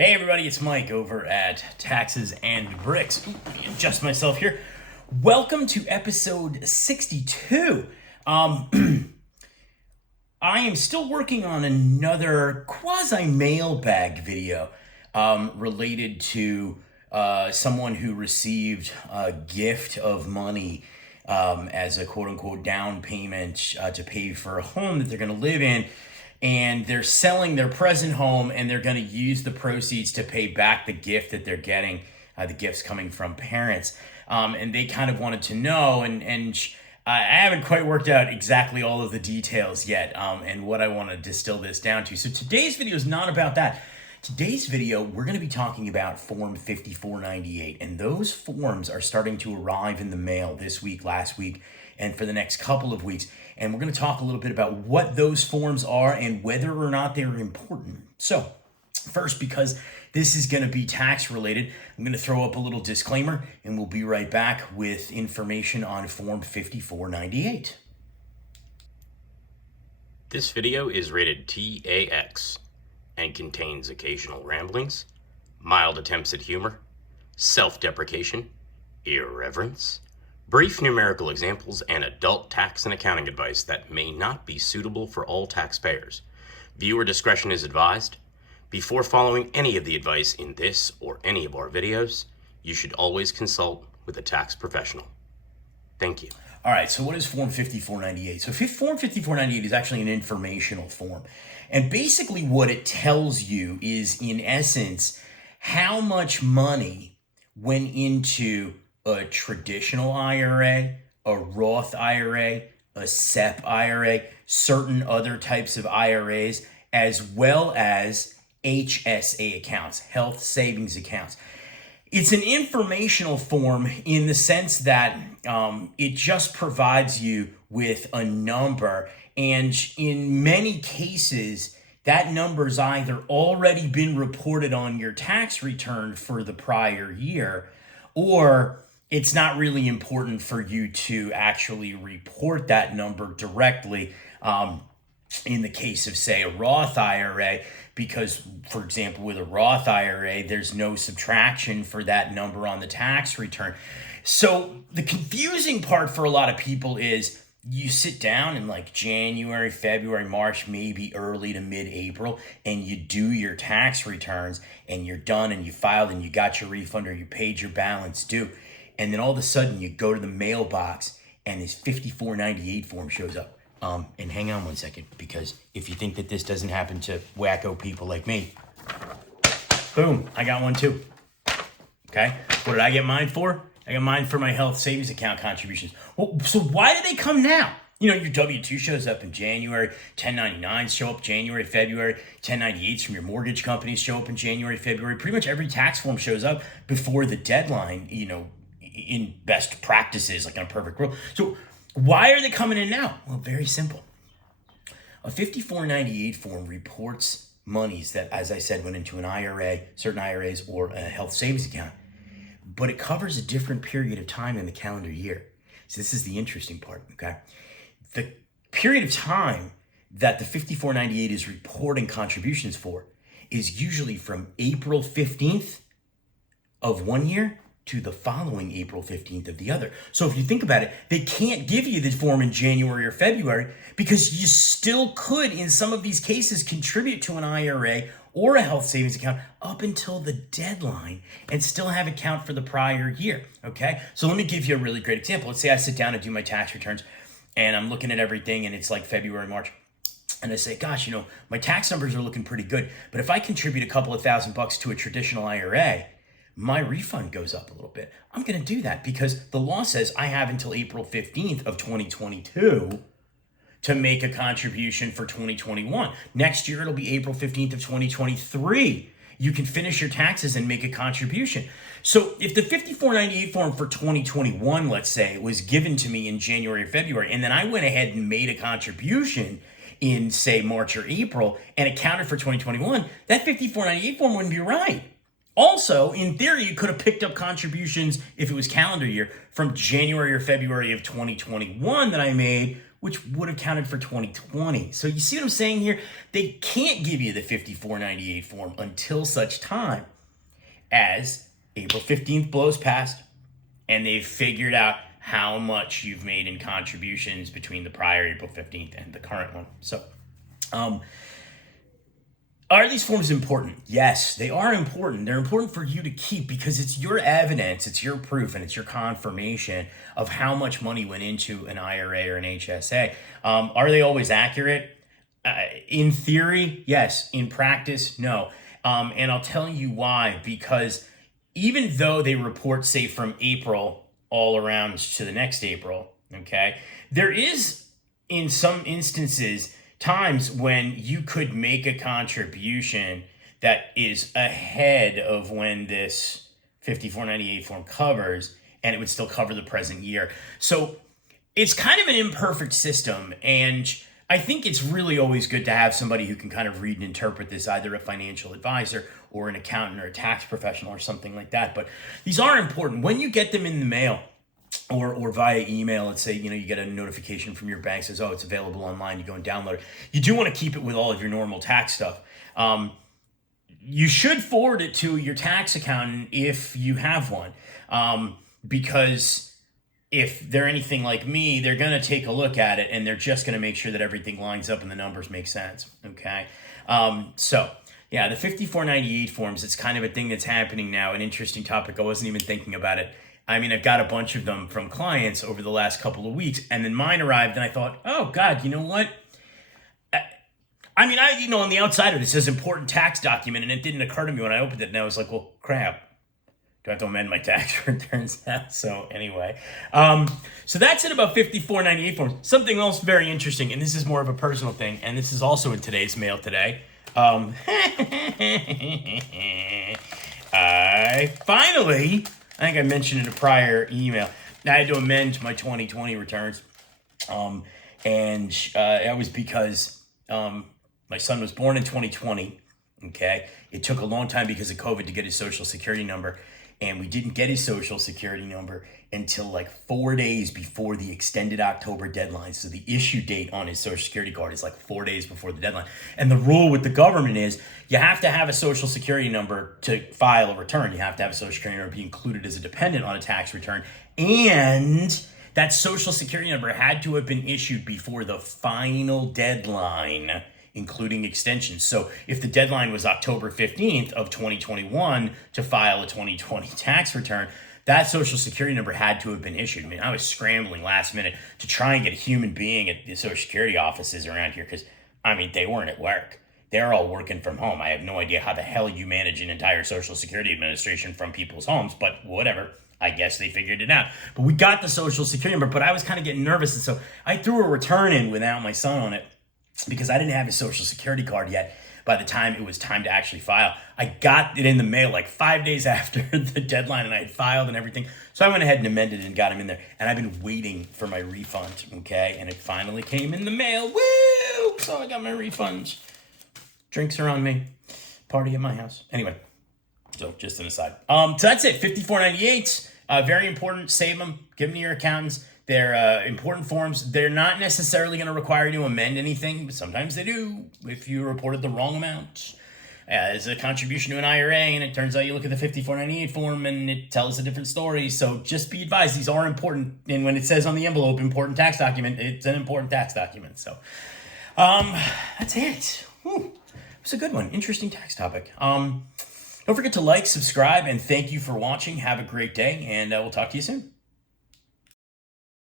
Hey everybody, it's Mike over at Taxes and Bricks. Let me adjust myself here. Welcome to episode 62. I am still working on another quasi mailbag video related to someone who received a gift of money as a quote-unquote down payment to pay for a home that they're going to live in. And they're selling their present home and they're going to use the proceeds to pay back the gift that they're getting, the gifts coming from parents. And they kind of wanted to know, and I haven't quite worked out exactly all of the details yet and what I want to distill this down to. So today's video is not about that. Today's video, we're going to be talking about Form 5498, and those forms are starting to arrive in the mail this week, last week, and for the next couple of weeks. And we're going to talk a little bit about what those forms are and whether or not they're important. So first, because this is going to be tax related, I'm going to throw up a little disclaimer and we'll be right back with information on Form 5498. This video is rated TAX and contains occasional ramblings, mild attempts at humor, self-deprecation, irreverence, brief numerical examples, and adult tax and accounting advice that may not be suitable for all taxpayers. Viewer discretion is advised. Before following any of the advice in this or any of our videos, you should always consult with a tax professional. Thank you. All right, so what is Form 5498? So Form 5498 is actually an informational form. And basically what it tells you is, in essence, how much money went into a traditional IRA, a Roth IRA, a SEP IRA, certain other types of IRAs, as well as HSA accounts, health savings accounts. It's an informational form in the sense that it just provides you with a number, and in many cases, that number's either already been reported on your tax return for the prior year, or it's not really important for you to actually report that number directly in the case of, say, a Roth IRA, because, for example, with a Roth IRA, there's no subtraction for that number on the tax return. So the confusing part for a lot of people is you sit down in like January, February, March, maybe early to mid-April, and you do your tax returns, and you're done, and you filed, and you got your refund, or you paid your balance due. And then all of a sudden you go to the mailbox and this 5498 form shows up. And hang on one second, because if you think that this doesn't happen to wacko people like me, boom, I got one too. Okay, what did I get mine for? I got mine for my health savings account contributions. Well, so why do they come now? You know, your W-2 shows up in January, 1099s show up January, February, 1098s from your mortgage companies show up in January, February. Pretty much every tax form shows up before the deadline, you know, in best practices, like in a perfect world. So why are they coming in now? Well, very simple. A 5498 form reports monies that, as I said, went into an IRA, certain IRAs, or a health savings account, but it covers a different period of time in the calendar year. So this is the interesting part, okay? The period of time that the 5498 is reporting contributions for is usually from April 15th of one year to the following April 15th of the other. So if you think about it, they can't give you the form in January or February because you still could, in some of these cases, contribute to an IRA or a health savings account up until the deadline and still have it count for the prior year, okay? So let me give you a really great example. Let's say I sit down and do my tax returns and I'm looking at everything and it's like February, March. And I say, gosh, you know, my tax numbers are looking pretty good, but if I contribute a couple of $1,000 to a traditional IRA, my refund goes up a little bit. I'm going to do that because the law says I have until April 15th of 2022 to make a contribution for 2021. Next year, it'll be April 15th of 2023. You can finish your taxes and make a contribution. So if the 5498 form for 2021, let's say, was given to me in January or February, and then I went ahead and made a contribution in, say, March or April and accounted for 2021, that 5498 form wouldn't be right. Also, in theory, you could have picked up contributions if it was calendar year from January or February of 2021 that I made which would have counted for 2020. So you see what I'm saying here? They can't give you the 5498 form until such time as April 15th blows past and they've figured out how much you've made in contributions between the prior April 15th and the current one. So, are these forms important? Yes, they are important. They're important for you to keep because it's your evidence, it's your proof, and it's your confirmation of how much money went into an IRA or an HSA. Are they always accurate? In theory, yes. In practice, no. And I'll tell you why. Because even though they report, say, from April all around to the next April, okay, there is, in some instances, times when you could make a contribution that is ahead of when this 5498 form covers, and it would still cover the present year. So it's kind of an imperfect system, and I think it's really always good to have somebody who can kind of read and interpret this, either a financial advisor or an accountant or a tax professional or something like that. But these are important. When you get them in the mail, or via email, let's say, you get a notification from your bank says, oh, it's available online, you go and download it. You do want to keep it with all of your normal tax stuff. You should forward it to your tax accountant if you have one, because if they're anything like me, they're going to take a look at it and they're just going to make sure that everything lines up and the numbers make sense. Okay. So yeah, the 5498 forms, it's kind of a thing that's happening now, an interesting topic. I wasn't even thinking about it. I mean, I've got a bunch of them from clients over the last couple of weeks, and then mine arrived, and I thought, oh, God, you know what? I mean, on the outside of it, it says important tax document, and it didn't occur to me when I opened it, and I was like, well, crap. Do I have to amend my tax returns now? So anyway, so that's it about 5498 forms. Something else very interesting, and this is more of a personal thing, and this is also in today's mail today. I think I mentioned in a prior email, I had to amend my 2020 returns. And that was because my son was born in 2020, okay? It took a long time because of COVID to get his social security number, and we didn't get his social security number until like 4 days before the extended October deadline. So the issue date on his social security card is like 4 days before the deadline. And the rule with the government is you have to have a social security number to file a return. You have to have a social security number be included as a dependent on a tax return. And that social security number had to have been issued before the final deadline, including extensions. So if the deadline was October 15th of 2021 to file a 2020 tax return, that social security number had to have been issued. I mean, I was scrambling last minute to try and get a human being at the social security offices around here because, I mean, they weren't at work. They're all working from home. I have no idea how the hell you manage an entire social security administration from people's homes, but whatever. I guess they figured it out. But we got the social security number, but I was kind of getting nervous, and so I threw a return in without my son on it because I didn't have his social security card yet. By the time it was time to actually file, I got it in the mail like 5 days after the deadline, and I had filed and everything. So I went ahead and amended and got him in there. And I've been waiting for my refund, okay? And it finally came in the mail. Woo! So I got my refunds. Drinks are on me. Party at my house. Anyway, so just an aside. So that's it. 5498s. Very important. Save them. Give them to your accountants. They're important forms. They're not necessarily going to require you to amend anything, but sometimes they do if you reported the wrong amount as a contribution to an IRA, and it turns out you look at the 5498 form and it tells a different story. So just be advised, these are important. And when it says on the envelope, important tax document, it's an important tax document. So that's it. Whew. It's a good one. Interesting tax topic. Don't forget to like, subscribe, and thank you for watching. Have a great day, and we'll talk to you soon.